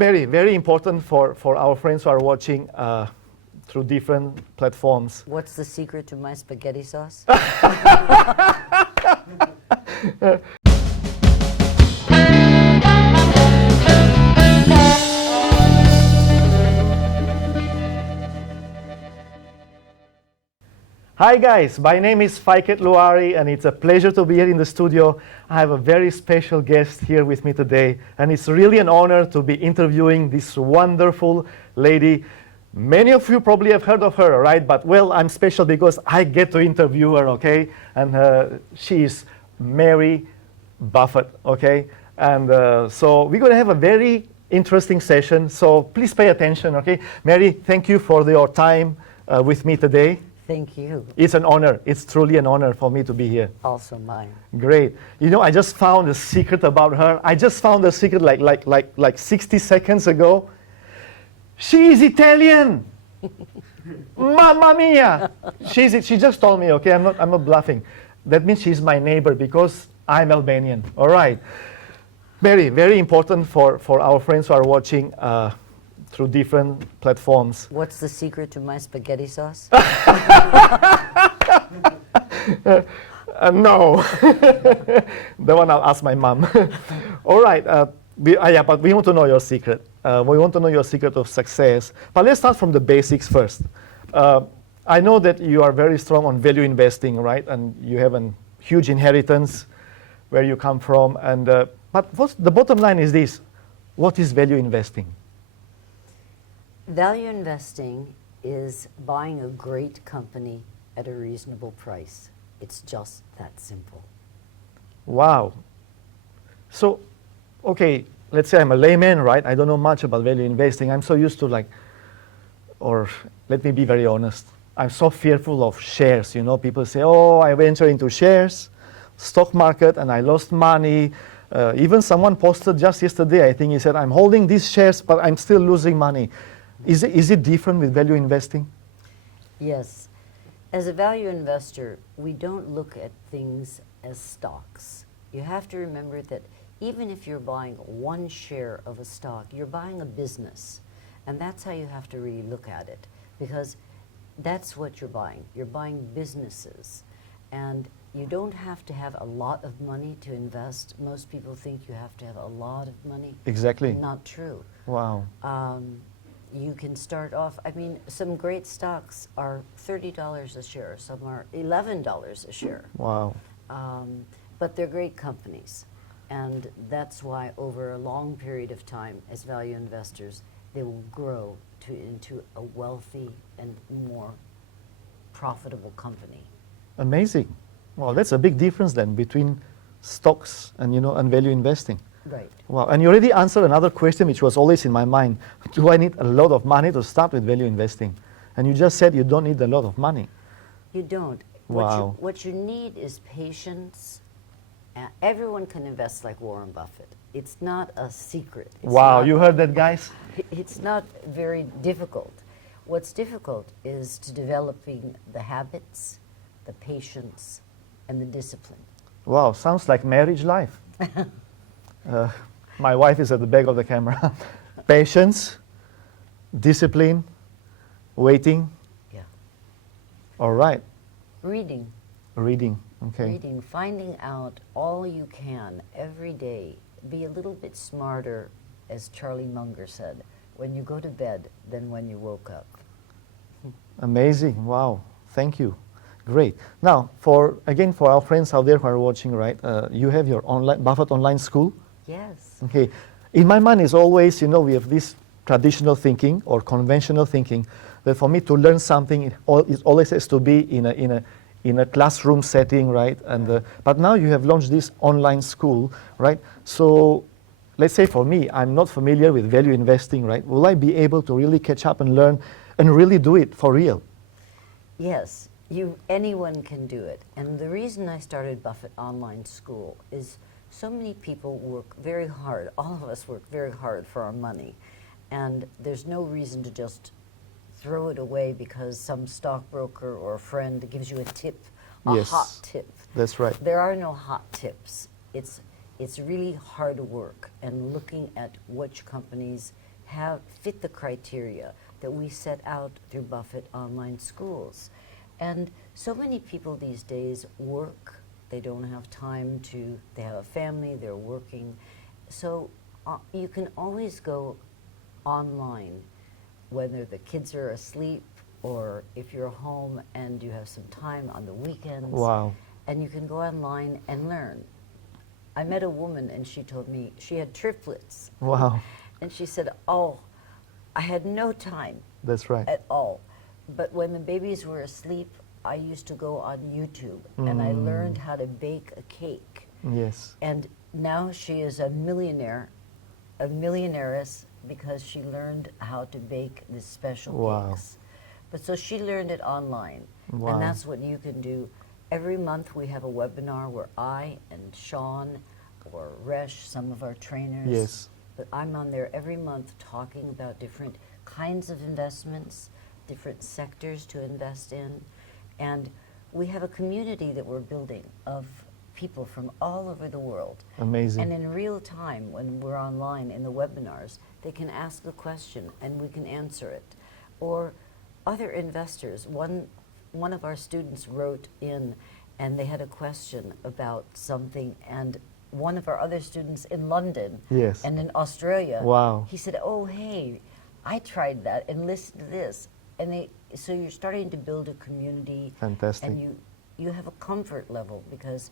Very, very important for our friends who are watching through different platforms. What's the secret to my spaghetti sauce? Hi guys, my name is Faiket Luari and it's a pleasure to be here in the studio. I have a very special guest here with me today and it's really an honor to be interviewing this wonderful lady. Many of you probably have heard of her, right? But well, I'm special because I get to interview her, okay? And she is Mary Buffett, okay? And so we're going to have a very interesting session, so please pay attention, okay? Mary, thank you for your time with me today. Thank you. It's an honor. It's truly an honor for me to be here. Also mine. Great. You know, I just found a secret about her. I just found a secret like 60 seconds ago. She is Italian. Mamma mia. She just told me, okay, I'm not bluffing. That means she's my neighbor because I'm Albanian. All right. Very, very important for our friends who are watching through different platforms. What's the secret to my spaghetti sauce? No. The one I'll ask my mom. All right. But we want to know your secret. We want to know your secret of success. But let's start from the basics first. I know that you are very strong on value investing, right? And you have a huge inheritance where you come from. And but the bottom line is this. What is value investing? Value investing is buying a great company at a reasonable price. It's just that simple. Wow. So, okay, let's say I'm a layman, right? I don't know much about value investing. I'm so used to let me be very honest. I'm so fearful of shares. You know, people say, oh, I venture into shares, stock market, and I lost money. Even someone posted just yesterday, I think he said, I'm holding these shares, but I'm still losing money. Is it different with value investing? Yes. As a value investor, we don't look at things as stocks. You have to remember that even if you're buying one share of a stock, you're buying a business. And that's how you have to really look at it, because that's what you're buying. You're buying businesses. And you don't have to have a lot of money to invest. Most people think you have to have a lot of money. Exactly. Not true. Wow. You can start off, I mean, some great stocks are $30 a share, some are $11 a share. Wow. But they're great companies. And that's why over a long period of time, as value investors, they will grow into a wealthy and more profitable company. Amazing. Well, that's a big difference then between stocks and, and value investing. Right. Wow, and you already answered another question which was always in my mind. Do I need a lot of money to start with value investing? And you just said you don't need a lot of money. You don't. Wow. What you need is patience. Everyone can invest like Warren Buffett. It's not a secret. Wow, you heard that, guys? It's not very difficult. What's difficult is to developing the habits, the patience, and the discipline. Wow, sounds like marriage life. My wife is at the back of the camera. Patience, discipline, waiting. Yeah. All right. Reading. Reading, okay. Reading, finding out all you can every day. Be a little bit smarter, as Charlie Munger said, when you go to bed than when you woke up. Amazing, wow, thank you. Great. Now, for our friends out there who are watching, right, you have your Buffett online school? Yes. Okay. In my mind is always, we have this traditional thinking or conventional thinking that for me to learn something, it always has to be in a classroom setting, right? And but now you have launched this online school, right? So let's say for me, I'm not familiar with value investing, right? Will I be able to really catch up and learn and really do it for real? Yes. Anyone can do it. And the reason I started Buffett Online School is so many people work very hard. All of us work very hard for our money. And there's no reason to just throw it away because some stockbroker or a friend gives you a tip, a Yes, hot tip. that's right. There are no hot tips. It's it's really hard work and looking at which companies fit the criteria that we set out through Buffett Online Schools. And so many people these days work, they don't have time they have a family, they're working. So you can always go online, whether the kids are asleep or if you're home and you have some time on the weekends. Wow. And you can go online and learn. I met a woman and she told me she had triplets. Wow. And she said, oh, I had no time That's right. at all. But when the babies were asleep, I used to go on YouTube and I learned how to bake a cake. Yes. And now she is a millionairess because she learned how to bake these special Wow. cakes. But so she learned it online. Wow. And that's what you can do. Every month we have a webinar where I and Sean or Resh, some of our trainers, Yes. but I'm on there every month talking about different kinds of investments, different sectors to invest in. And we have a community that we're building of people from all over the world. Amazing. And in real time, when we're online in the webinars, they can ask a question and we can answer it. Or other investors, one of our students wrote in and they had a question about something, and one of our other students in London Yes. and in Australia, Wow. he said, oh, hey, I tried that and listen to this. And so you're starting to build a community. Fantastic. And you have a comfort level because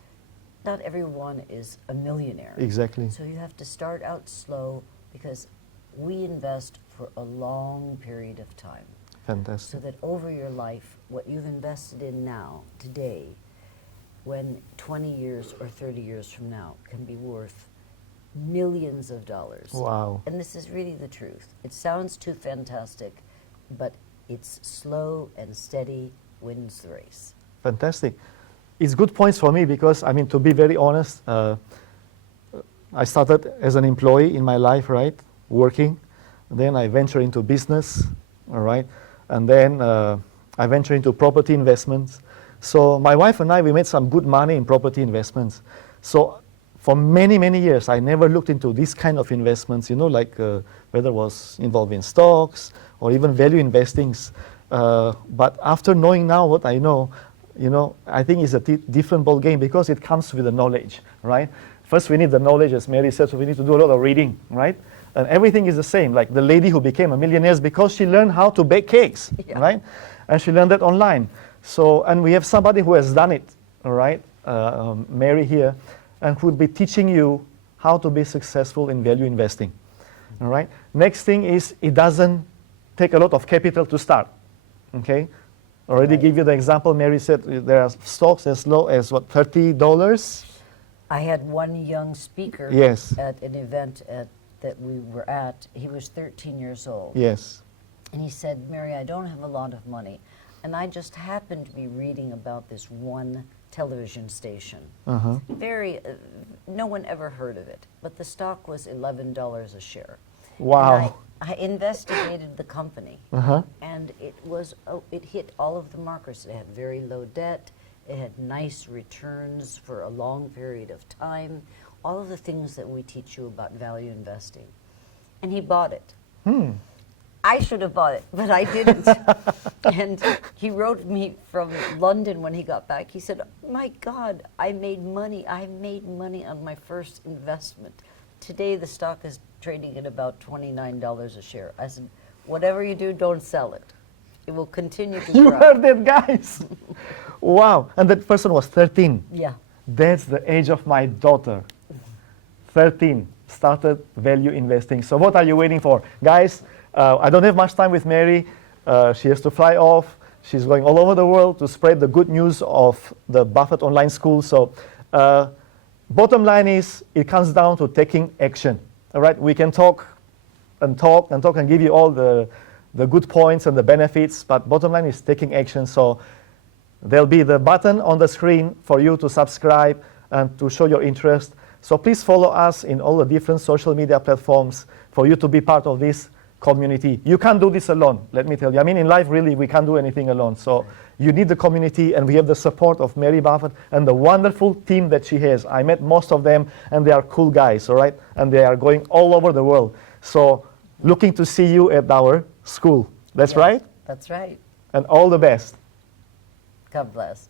not everyone is a millionaire. Exactly. So you have to start out slow because we invest for a long period of time. So Fantastic. that over your life, what you've invested in now, today, when 20 years or 30 years from now can be worth millions of dollars. Wow. And this is really the truth. It sounds too fantastic, but it's slow and steady wins the race. Fantastic. It's good points for me because, I mean, to be very honest, I started as an employee in my life, right? Working. Then I ventured into business, all right? And then I ventured into property investments. So my wife and I, we made some good money in property investments. So for many, many years, I never looked into this kind of investments, you know, like whether it was involved in stocks or even value investings. But after knowing now what I know, you know, I think it's a different ball game because it comes with the knowledge, right? First, we need the knowledge, as Mary said, so we need to do a lot of reading, right? And everything is the same. Like the lady who became a millionaire is because she learned how to bake cakes, Yeah. right? And she learned that online. So, and we have somebody who has done it, all right? Mary here, and who will be teaching you how to be successful in value investing, all right? Next thing is it doesn't take a lot of capital to start, okay? Already Right. give you the example. Mary said there are stocks as low as what, $30? I had one young speaker Yes. at an event that we were at. He was 13 years old. Yes. And he said, Mary, I don't have a lot of money. And I just happened to be reading about this one television station. Uh-huh. No one ever heard of it. But the stock was $11 a share. Wow. And I investigated the company. Uh-huh. And it hit all of the markers. It had very low debt. It had nice returns for a long period of time. All of the things that we teach you about value investing. And he bought it. I should have bought it, but I didn't. And he wrote me from London when he got back. He said, my God, I made money. I made money on my first investment. Today the stock is trading at about $29 a share. I said, whatever you do, don't sell it. It will continue to You grow. heard that, guys? Wow. And that person was 13. Yeah. That's the age of my daughter. 13. Started value investing. So what are you waiting for? Guys, I don't have much time with Mary. She has to fly off. She's going all over the world to spread the good news of the Buffett Online School. So bottom line is it comes down to taking action. All right, we can talk and talk and talk and give you all the good points and the benefits, but bottom line is taking action. So there'll be the button on the screen for you to subscribe and to show your interest. So please follow us in all the different social media platforms for you to be part of this community. You can't do this alone, let me tell you. I mean, in life, really, we can't do anything alone. So you need the community, and we have the support of Mary Buffett and the wonderful team that she has. I met most of them, and they are cool guys, all right? And they are going all over the world. So looking to see you at our school. That's Yes, right? That's right. And all the best. God bless.